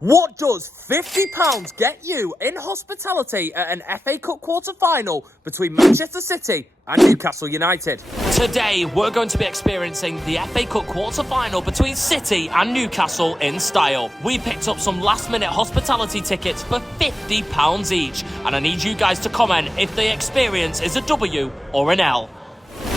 What does £50 get you in hospitality at an FA Cup quarter-final between Manchester City and Newcastle United? Today, we're going to be experiencing the FA Cup quarter-final between City and Newcastle in style. We picked up some last-minute hospitality tickets for £50 each, and I need you guys to comment if the experience is a W or an L.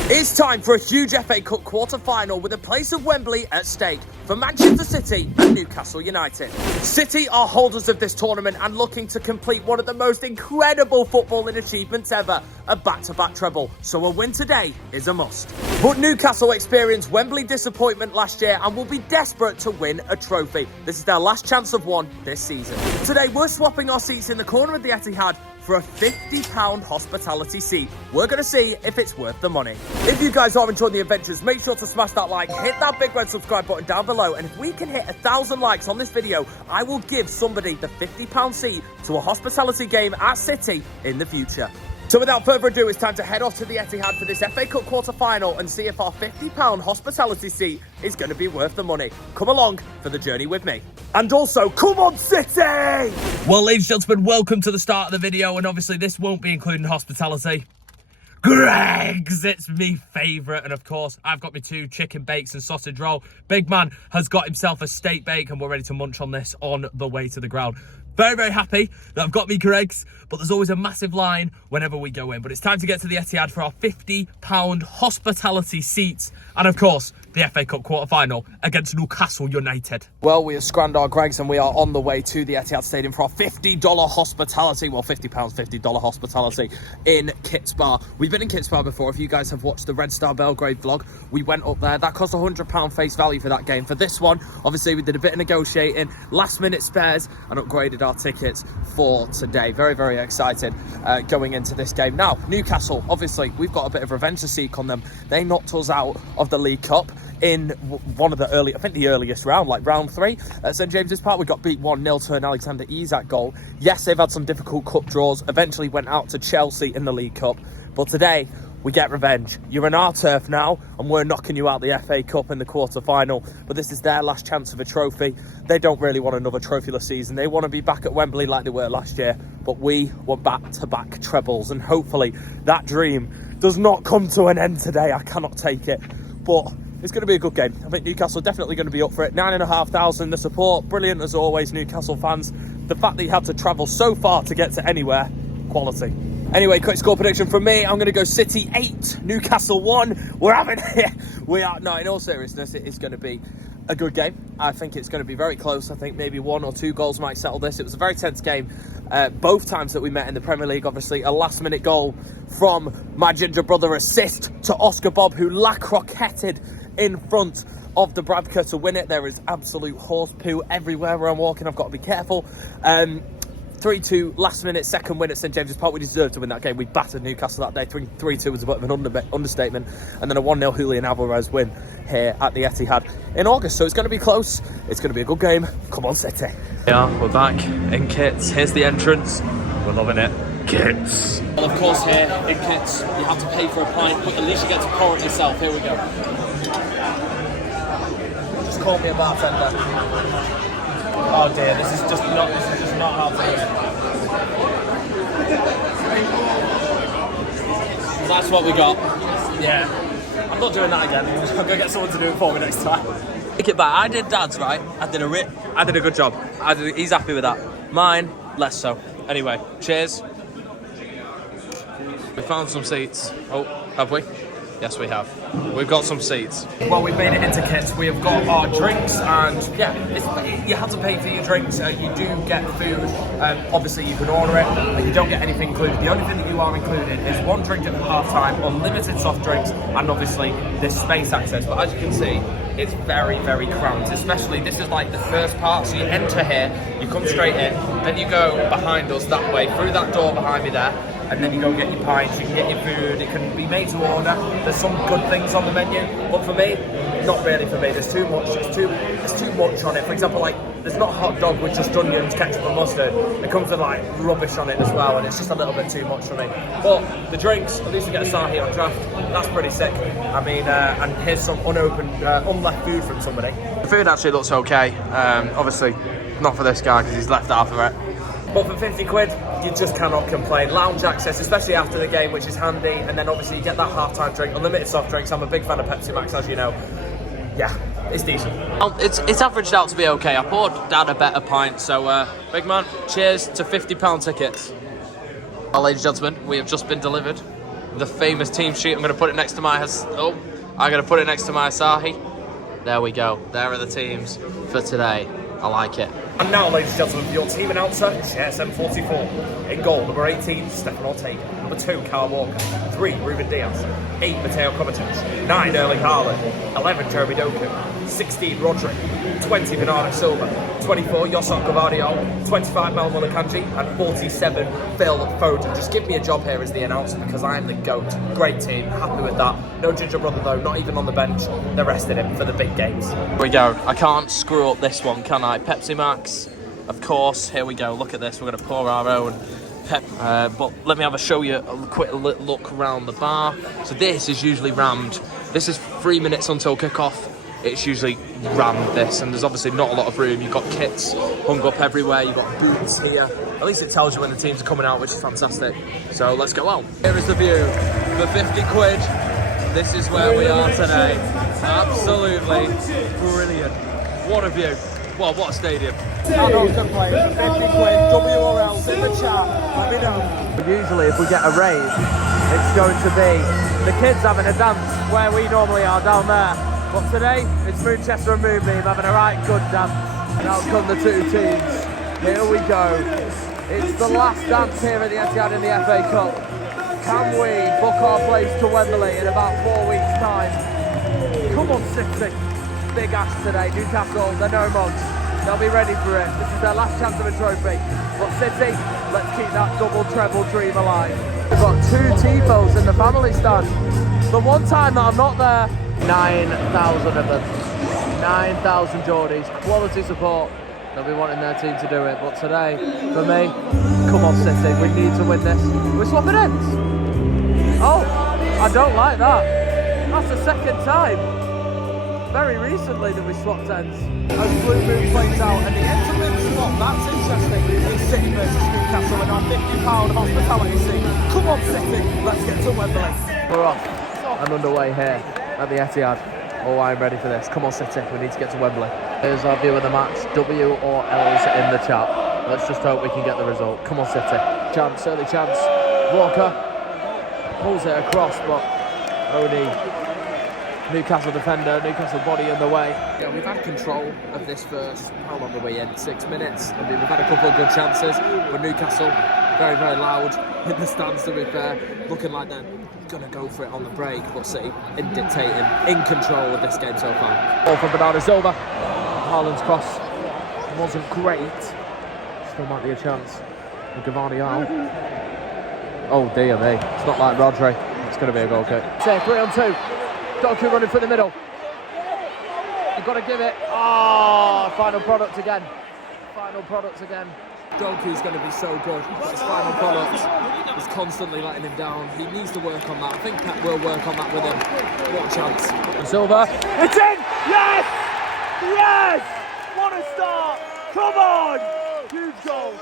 It's time for a huge FA Cup quarter-final with a place of Wembley at stake for Manchester City and Newcastle United. City are holders of this tournament and looking to complete one of the most incredible footballing achievements ever, a back-to-back treble, so a win today is a must. But Newcastle experienced Wembley disappointment last year and will be desperate to win a trophy. This is their last chance of one this season. Today we're swapping our seats in the corner of the Etihad for a £50 hospitality seat. We're going to see if it's worth the money. If you guys are enjoying the adventures, make sure to smash that like, hit that big red subscribe button down below, and if we can hit 1,000 likes on this video, I will give somebody the £50 seat to a hospitality game at City in the future. So without further ado, it's time to head off to the Etihad for this FA Cup quarter-final and see if our £50 hospitality seat is going to be worth the money. Come along for the journey with me. And also, come on, City! Well, ladies and gentlemen, welcome to the start of the video, and obviously this won't be including hospitality. Greggs, it's me favourite, and of course I've got my 2 chicken bakes and sausage roll. Big man has got himself a steak bake and we're ready to munch on this on the way to the ground. Very, very happy that I've got me Greggs, but there's always a massive line whenever we go in. But it's time to get to the Etihad for our £50 hospitality seats. And of course, the FA Cup quarter-final against Newcastle United. Well, we have scranned our Greggs and we are on the way to the Etihad Stadium for our $50 hospitality. Well, £50, $50 hospitality in Kits Bar. We've been in Kits Bar before. If you guys have watched the Red Star Belgrade vlog, we went up there. That cost £100 face value for that game. For this one, obviously, we did a bit of negotiating, last-minute spares, and upgraded our tickets for today. Very, very excited going into this game. Now, Newcastle, obviously, we've got a bit of revenge to seek on them. They knocked us out of the League Cup in one of the early, I think the earliest round, like round 3 at St James's Park. We got beat 1-0 to an Alexander Isak goal. Yes, they've had some difficult cup draws, eventually went out to Chelsea in the League Cup, but today we get revenge. You're on our turf now, and we're knocking you out the FA Cup in the quarter-final. But this is their last chance of a trophy. They don't really want another trophyless season. They want to be back at Wembley like they were last year. But we were back-to-back trebles, and hopefully that dream does not come to an end today. I cannot take it. But it's going to be a good game. I think Newcastle are definitely going to be up for it. 9,500, the support, brilliant as always, Newcastle fans. The fact that you had to travel so far to get to anywhere, quality. Anyway, quick score prediction from me. I'm going to go City 8, Newcastle 1. We're having it. No, in all seriousness, it is going to be a good game. I think it's going to be very close. I think maybe 1 or 2 goals might settle this. It was a very tense game. Both times that we met in the Premier League, obviously, a last-minute goal from my ginger brother, assist to Oscar Bob, who la-croquetted in front of the Bradker to win it. There is absolute horse poo everywhere where I'm walking. I've got to be careful. 3-2 last minute second win at St James's Park. We deserved to win that game. We battered Newcastle that day. 3-2 was a bit of an understatement. And then a 1-0 Julian Alvarez win here at the Etihad in August. So it's going to be close. It's going to be a good game. Come on, City. Yeah, we're back in Kits. Here's the entrance. We're loving it. Kits. Well, of course, here in Kits, you have to pay for a pint, but at least you get to pour it yourself. Here we go. Just call me a bartender. Oh dear, this is just not how to do it. That's what we got. Yeah. I'm not doing that again. I'm going to get someone to do it for me next time. Take it back. I did Dad's, right? I did a good job. He's happy with that. Mine, less so. Anyway, cheers. We found some seats. Oh, have we? Yes, we have. We've got some seats. Well, we've made it into Kits. We have got our drinks, and yeah, you have to pay for your drinks. You do get food. Obviously, you can order it, and you don't get anything included. The only thing that you are included is 1 drink at half-time, unlimited soft drinks, and obviously this space access. But as you can see, it's very, very cramped. Especially, this is like the first part. So you enter here, you come straight in, then you go behind us that way, through that door behind me there, and then you go get your pints, you can get your food, it can be made to order. There's some good things on the menu, but for me, not really for me. There's too much. There's too much on it. For example, like, there's not a hot dog with just onions, ketchup and mustard. It comes with like rubbish on it as well, and it's just a little bit too much for me. But the drinks, at least we get a Sahi on draft. That's pretty sick. I mean, and here's some unopened, unleft food from somebody. The food actually looks okay. Obviously, Not for this guy, because he's left half of it. But for 50 quid, you just cannot complain. Lounge access, especially after the game, which is handy. And then obviously you get that half-time drink, unlimited soft drinks. I'm a big fan of Pepsi Max, as you know. Yeah, it's decent. It's averaged out to be okay. I poured Dad a better pint, so big man, cheers to £50 tickets. Well, ladies and gentlemen, we have just been delivered the famous team sheet. I'm going to put it next to my Asahi. There we go. There are the teams for today. I like it. And now, ladies and gentlemen, your team announcer, Chair 44. In goal, number 18, Stefan Ortega. Number 2, Kyle Walker. 3, Ruben Diaz. 8, Matteo Kovacic. 9, Erling Haaland. 11, Jeremy Doku. 16, Rodri. 20, Bernardo Silva. 24, Yossop Gavardio. 25, Mel Mullikanji. And 47, Phil Foden. Just give me a job here as the announcer because I am the GOAT. Great team, happy with that. No ginger brother though, not even on the bench. They're resting him for the big games. Here we go. I can't screw up this one, can I? Pepsi Max, of course. Here we go. Look at this. We're going to pour our own Pep. But let me show you a quick look around the bar. So this is usually rammed. This is 3 minutes until kickoff. It's usually rammed this, and there's obviously not a lot of room. You've got kits hung up everywhere. You've got boots here. At least it tells you when the teams are coming out, which is fantastic. So let's go out. Here is the view. For 50 quid, this is where we are today. Absolutely brilliant. What a view. Well, what a stadium. I know some players for 50 quid, WRLs in the chat, let me know. Usually if we get a raise, it's going to be the kids having a dance where we normally are down there. But today, it's Moonchester and Moonbeam having a right good dance. And out come the two teams. Here we go. It's the last dance here at the Etihad in the FA Cup. Can we book our place to Wembley in about 4 weeks' time? Come on, City. Big ash today. Newcastle, they're no mugs. They'll be ready for it. This is their last chance of a trophy. But City, let's keep that double treble dream alive. We've got 2 tifos in the family stand. The one time that I'm not there, 9,000 of them. 9,000 Geordies. Quality support. They'll be wanting their team to do it. But today, for me, come on City, we need to win this. We're swapping ends. Oh, I don't like that. That's the second time. Very recently that we swapped ends. As Blue Moon plays out and the ends have been swapped, that's interesting. It's City versus Newcastle in our £50 hospitality scene. Come on City, let's get to Wembley. We're off and underway here at the Etihad. Oh, I'm ready for this. Come on City, we need to get to Wembley. Here's our view of the match. W or L's in the chat. Let's just hope we can get the result. Come on City. Chance, early chance. Walker pulls it across, but only Newcastle defender, Newcastle body in the way. Yeah, we've had control of this first, how long are we in? 6 minutes. I mean, we've had a couple of good chances, but Newcastle, very, very loud in the stands, to be fair, looking like they're going to go for it on the break, but City in dictating, in control of this game so far. Ball from Bernardo Silva. Haaland's cross wasn't great. Still might be a chance. Gavardio. Oh dear me, it's not like Rodri. It's going to be a goal kick. 3 on 2. Doku running for the middle. You've got to give it. Oh, final product again. Final product again. Doku's going to be so good. His final product is constantly letting him down. He needs to work on that. I think Pep will work on that with him. What a chance. And Silva. It's in! Yes! Yes! What a start! Come on! Huge goal.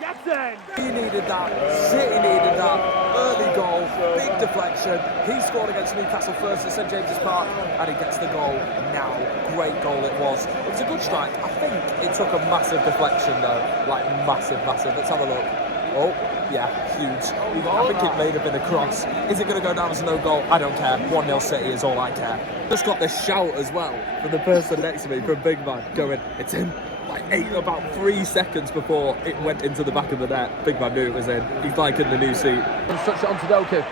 Get in! He needed that. City needed that. Early goal. Big deflection. He scored against Newcastle first at St James's Park and he gets the goal now. Great goal it was. It was a good strike. I think it took a massive deflection though. Like massive. Let's have a look. Oh, yeah, huge. I think it may have been a cross. Is it going to go down as a no goal? I don't care. 1-0 City is all I care. Just got this shout as well from the person next to me, from Big Man, going, it's in. About 3 seconds before it went into the back of the net. Big Man knew it was in. He's like in the new seat. And touch it onto Doku.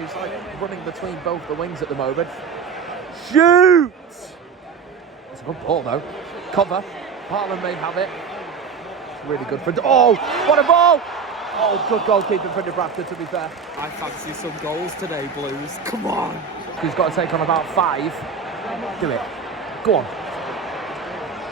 He's like running between both the wings at the moment. Shoot! It's a good ball though. Cover. Haaland may have it. It's really good for... Oh! What a ball! Oh, good goalkeeping for Nebraska, to be fair. I fancy some goals today, Blues. Come on! He's got to take on about 5. Do it. Go on.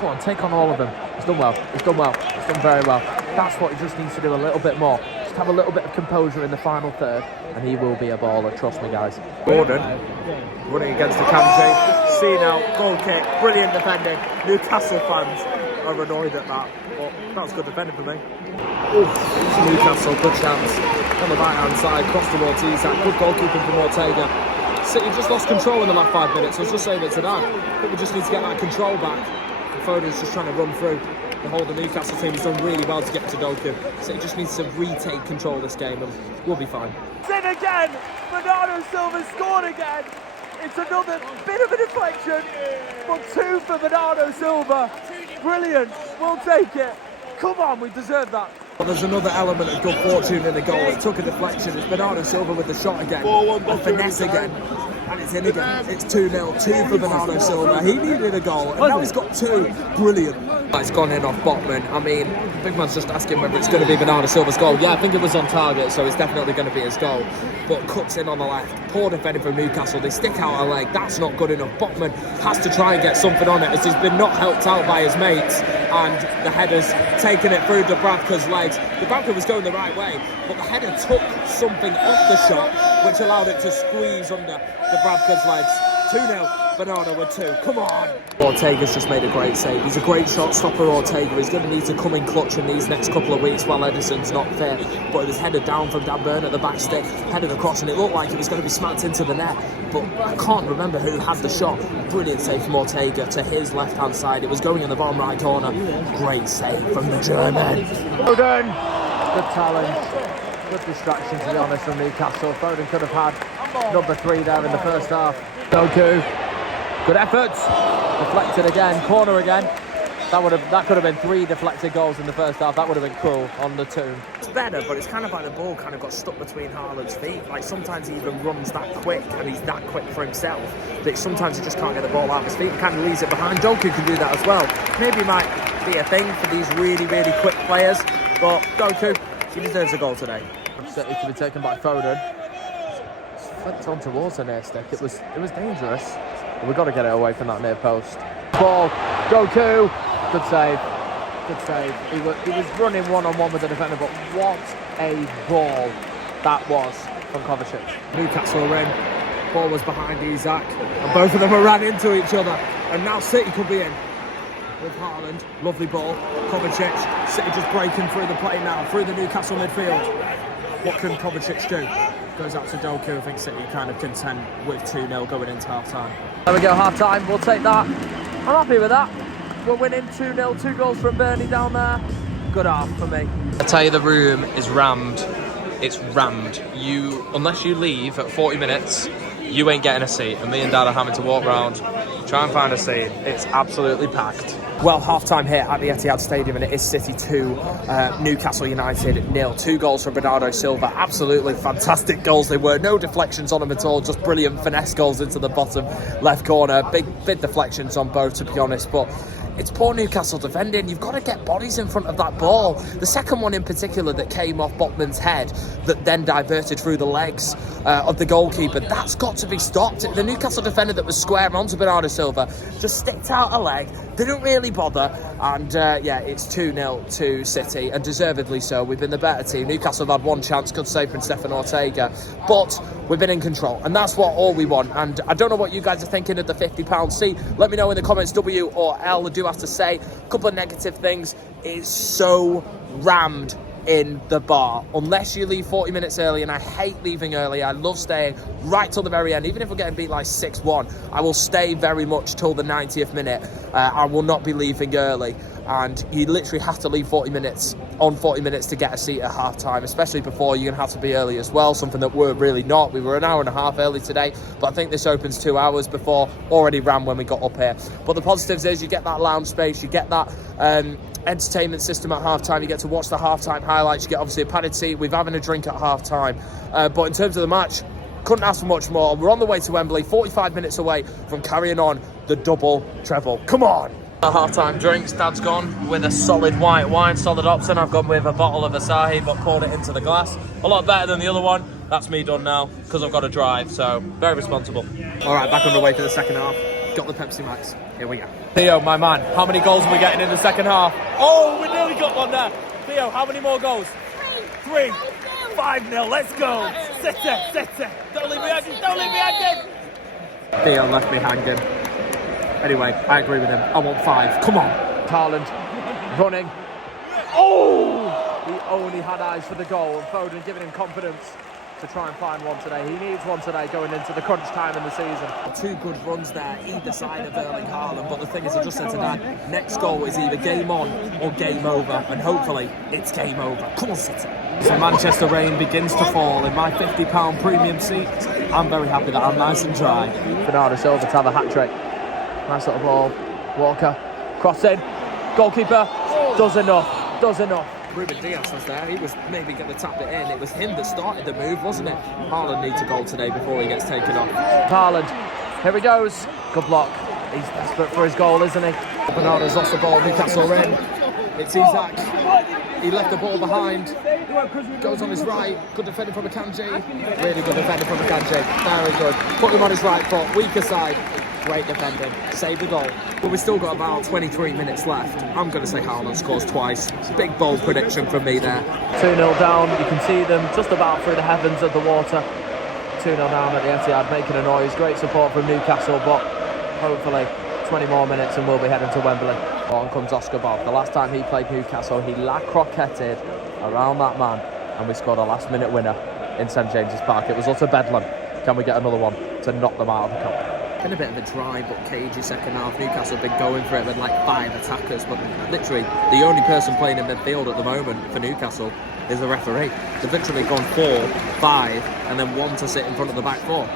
Go on, take on all of them. He's done well. He's done well. He's done very well. That's what he just needs to do a little bit more. Just have a little bit of composure in the final third, and he will be a baller. Trust me, guys. Gordon running against the Kanji. See now, goal kick. Brilliant defending. Newcastle fans are annoyed at that, but that's good defending for me. Newcastle, good chance. On the right-hand side, cross towards Isak. Good goalkeeping from Ortega. City just lost control in the last 5 minutes. I was just saying it to Dan. I think we just need to get that control back. And Foden's just trying to run through. The whole of the Newcastle team has done really well to get to Doku. City just needs to retake control of this game and we'll be fine. It's in again! Bernardo Silva scored again! It's another bit of a deflection, but 2 for Bernardo Silva. Brilliant, we'll take it. Come on, we deserve that. But there's another element of good fortune in the goal. It took a deflection. It's Bernardo Silva with the shot again. And finesse again. And it's in again. It's 2-0. 2 for Bernardo Silva. He needed a goal. And now he's got 2. Brilliant. It's gone in off Botman. I mean, Big Man's just asking whether it's going to be Bernardo Silva's goal. Yeah, I think it was on target, so it's definitely going to be his goal. But cuts in on the left. Poor defending from Newcastle. They stick out a leg. That's not good enough. Botman has to try and get something on it as he's been not helped out by his mates. And the header's taken it through Dubravka's legs. Dubravka was going the right way, but the header took something off the shot, which allowed it to squeeze under Dubravka's legs. 2-0, Bernardo with 2. Come on! Ortega's just made a great save. He's a great shot stopper, Ortega. He's going to need to come in clutch in these next couple of weeks while Ederson's not fit. But it was headed down from Dan Burn at the back stick, headed across, and it looked like it was going to be smacked into the net. But I can't remember who had the shot. Brilliant save from Ortega to his left-hand side. It was going in the bottom right corner. Great save from the German. Foden, good challenge, good distraction to be honest from Newcastle. Foden could have had number 3 there in the first half. Doku, good effort, deflected again, corner again. That could have been 3 deflected goals in the first half. That would have been cruel on the tomb. It's better, but it's kind of like the ball kind of got stuck between Haaland's feet. Like sometimes he even runs that quick, and he's that quick for himself that sometimes he just can't get the ball out of his feet. He kind of leaves it behind. Doku can do that as well. Maybe it might be a thing for these really, really quick players, but Doku, he deserves a goal today. City to be taken by Foden. It's flipped on towards the near stick. It was dangerous. But we've got to get it away from that near post. Ball, Doku. Good save. Good save. He was running one-on-one with the defender, but what a ball that was from Kovacic. Newcastle are in. Ball was behind Isak, and both of them are ran into each other. And now City could be in with Haaland. Lovely ball. Kovacic. City just breaking through the play now, through the Newcastle midfield. What can Kovacic do? Goes out to Doku. I think City kind of content with 2-0 going into half-time. There we go, half-time. We'll take that. I'm happy with that. We're winning 2-0, 2 goals from Burnley down there. Good half for me. I tell you, the room is rammed. It's rammed. Unless you leave at 40 minutes, you ain't getting a seat. And me and Dad are having to walk around, try and find a seat. It's absolutely packed. Well, half-time here at the Etihad Stadium, and it is City 2, Newcastle United 0. 2 goals from Bernardo Silva. Absolutely fantastic goals they were. No deflections on them at all. Just brilliant finesse goals into the bottom left corner. Big deflections on both, to be honest, but it's poor Newcastle defending. You've got to get bodies in front of that ball. The second one in particular that came off Botman's head that then diverted through the legs of the goalkeeper, that's got to be stopped. The Newcastle defender that was square onto Bernardo Silva just sticked out a leg, didn't really bother, and yeah, it's 2-0 to City, and deservedly so. We've been the better team. Newcastle have had one chance, good save from Stefan Ortega, but we've been in control, and that's all we want. And I don't know what you guys are thinking of the £50 seat. Let me know in the comments, W or L. I do have to say a couple of negative things. It's so rammed in the bar unless you leave 40 minutes early, and I hate leaving early. I love staying right till the very end. Even if we're getting beat like 6-1, I will stay very much till the 90th minute. I will not be leaving early, and you literally have to leave 40 minutes to get a seat at half time, especially before. You're gonna have to be early as well, something that we're really not. We were an hour and a half early today, but I think this opens 2 hours before. Already ran when we got up here. But the positives is you get that lounge space, you get that entertainment system at half-time. You get to watch the half-time highlights. You get obviously a padded seat. We're having a drink at half-time. But in terms of the match, couldn't ask for much more. We're on the way to Wembley, 45 minutes away from carrying on the double treble. Come on! Half-time drinks. Dad's gone with a solid white wine, solid Opson. I've gone with a bottle of Asahi, but poured it into the glass. A lot better than the other one. That's me done now, because I've got to drive, so very responsible. All right, back on the way for the second half. Got the Pepsi Max. Here we go. Theo, my man, how many goals are we getting in the second half? Oh, we nearly got one there. Theo, how many more goals? 3. 5-0, let's go. City. Don't leave me hanging. Theo left me hanging. Anyway, I agree with him. I want 5. Come on. Haaland, running. Oh! He only had eyes for the goal, and Foden giving him confidence to try and find one today. He needs one today going into the crunch time in the season. Two good runs there, either side of Erling Haaland, but the thing is, I just said to Dad, next goal is either game on or game over, and hopefully it's game over. Come on, City. So Manchester rain begins to fall in my £50 premium seat. I'm very happy that I'm nice and dry. Bernardo Silva to have a hat-trick. Nice little ball. Walker, cross in. Goalkeeper, does enough. Ruben Diaz was there. He was maybe going to tap it in. It was him that started the move, wasn't it? Haaland needs a goal today before he gets taken off. Haaland, here he goes. Good block. He's desperate for his goal, isn't he? Bernardo's lost the ball. Newcastle in. It's Isaac. He left the ball behind. Goes on his right. Good defending from Akanji. Really good defending from Akanji. Very good. Put him on his right foot. Weaker side. Great defending. Save the goal. But we've still got about 23 minutes left. I'm going to say Haaland scores twice. Big bold prediction from me there. 2-0 down. You can see them just about through the heavens of the water. 2-0 down at the Etihad, making a noise. Great support from Newcastle, but hopefully 20 more minutes and we'll be heading to Wembley. On comes Oscar Bob. The last time he played Newcastle, he la croquetted around that man, and we scored a last-minute winner in St James's Park. It was utter bedlam. Can we get another one to knock them out of the cup? Been a bit of a dry but cagey second half. Newcastle have been going for it with like 5 attackers, but literally the only person playing in midfield at the moment for Newcastle is the referee. They've literally gone 4, 5, and then 1 to sit in front of the back 4.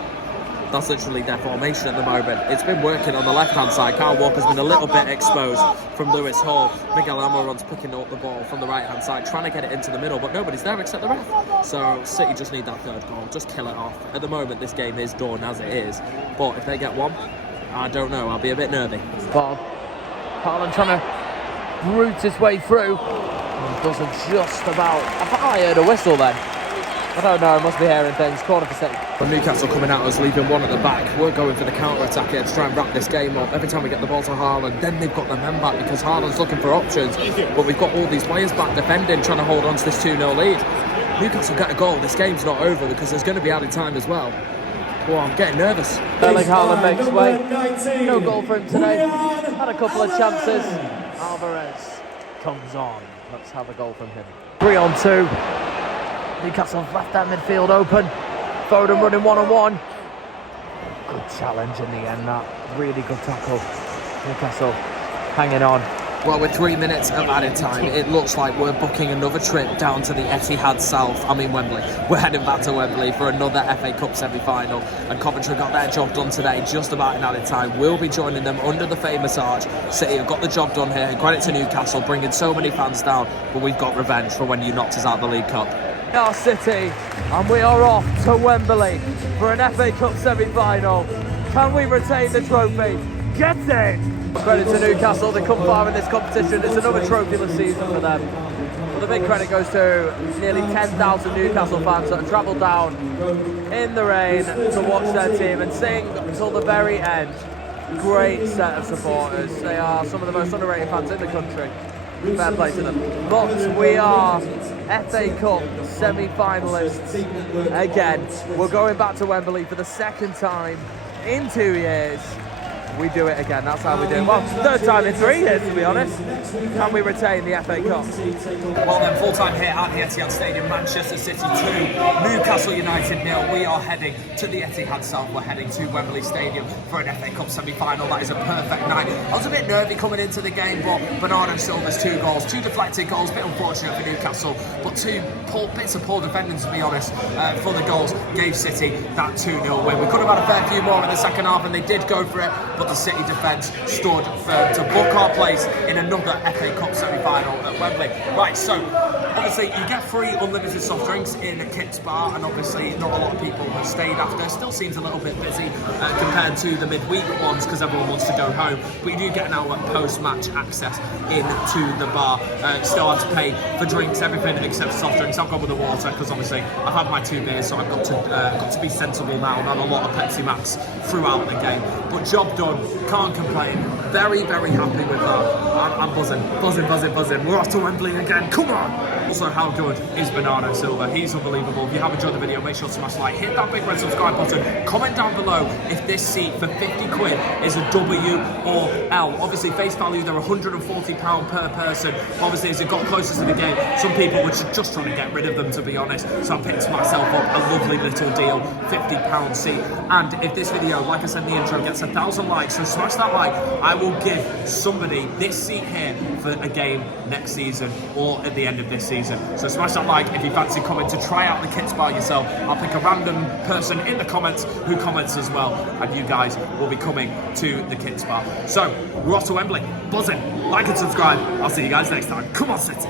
That's literally their formation at the moment. It's been working on the left-hand side. Kyle Walker's been a little bit exposed from Lewis Hall. Miguel Almiron's picking up the ball from the right-hand side, trying to get it into the middle, but nobody's there except the ref. So City just need that third goal. Just kill it off. At the moment, this game is done as it is. But if they get one, I don't know. I'll be a bit nervy. Bob. Haaland trying to root his way through. And doesn't just about... I heard a whistle then. I don't know, I must be hearing things. Corner for City. But Newcastle coming out as leaving 1 at the back. We're going for the counter-attack here to try and wrap this game up. Every time we get the ball to Haaland, then they've got the men back because Haaland's looking for options. But we've got all these players back defending, trying to hold on to this 2-0 lead. Newcastle get a goal. This game's not over because there's going to be added time as well. Well, I'm getting nervous. Erling Haaland makes way. No goal for him today. Had a couple of chances. Alvarez comes on. Let's have a goal from him. 3-on-2. Newcastle have left that midfield open. Foden running 1-on-1. Good challenge in the end, that. Really good tackle. Newcastle hanging on. Well, with 3 minutes of added time, it looks like we're booking another trip down to the Etihad Wembley. We're heading back to Wembley for another FA Cup semi-final, and Coventry got their job done today just about in added time. We'll be joining them under the famous arch. City have got the job done here. Credit to Newcastle, bringing so many fans down, but we've got revenge for when you knocked us out of the League Cup. We are City, and we are off to Wembley for an FA Cup semi-final. Can we retain the trophy? Get in! Credit to Newcastle, they come far in this competition. It's another trophyless season for them. But the big credit goes to nearly 10,000 Newcastle fans that have travelled down in the rain to watch their team and sing until the very end. Great set of supporters. They are some of the most underrated fans in the country. Fair play to them. But we are FA Cup semi-finalists again. We're going back to Wembley for the second time in 2 years. We do it again, that's how we do it. Well, third time in 3 years, to be honest. Can we retain the FA Cup? Well then, full time here at the Etihad Stadium, Manchester City 2, Newcastle United 0. We are heading to the Etihad South. We're heading to Wembley Stadium for an FA Cup semi-final. That is a perfect night. I was a bit nervy coming into the game, but Bernardo Silva's 2 goals, 2 deflected goals, a bit unfortunate for Newcastle, but 2 bits of poor defending, to be honest, for the goals, gave City that 2-0 win. We could have had a fair few more in the second half, and they did go for it, but the City defence stood firm to book our place in another FA Cup semi-final at Wembley. Right, so obviously you get free unlimited soft drinks in Kit's Bar, and obviously not a lot of people have stayed after. Still seems a little bit busy compared to the midweek ones because everyone wants to go home, but you do get an hour post-match access into the bar. Still have to pay for drinks, everything except soft drinks. I've gone with the water because obviously I've had my 2 beers, so I've got to be sensible now and have a lot of Pepsi Max throughout the game. But job done, can't complain. very, very happy with that. I'm buzzing. We're off to Wembley again. Come on. Also, how good is Bernardo Silva? He's unbelievable. If you have enjoyed the video, make sure to smash like, hit that big red subscribe button, comment down below if this seat for 50 quid is a W or L. Obviously, face value, they're £140 per person. Obviously, as it got closer to the game, some people were just trying to get rid of them, to be honest. So I picked myself up a lovely little deal, £50 seat. And if this video, like I said in the intro, gets 1,000 likes, so smash that like, I will give somebody this seat here for a game next season or at the end of this season. So smash that like if you fancy coming to try out the Kits Bar yourself. I'll pick a random person in the comments who comments as well, and you guys will be coming to the Kits Bar. So we're off to Wembley, buzzing. Like and subscribe. I'll see you guys next time. Come on, City.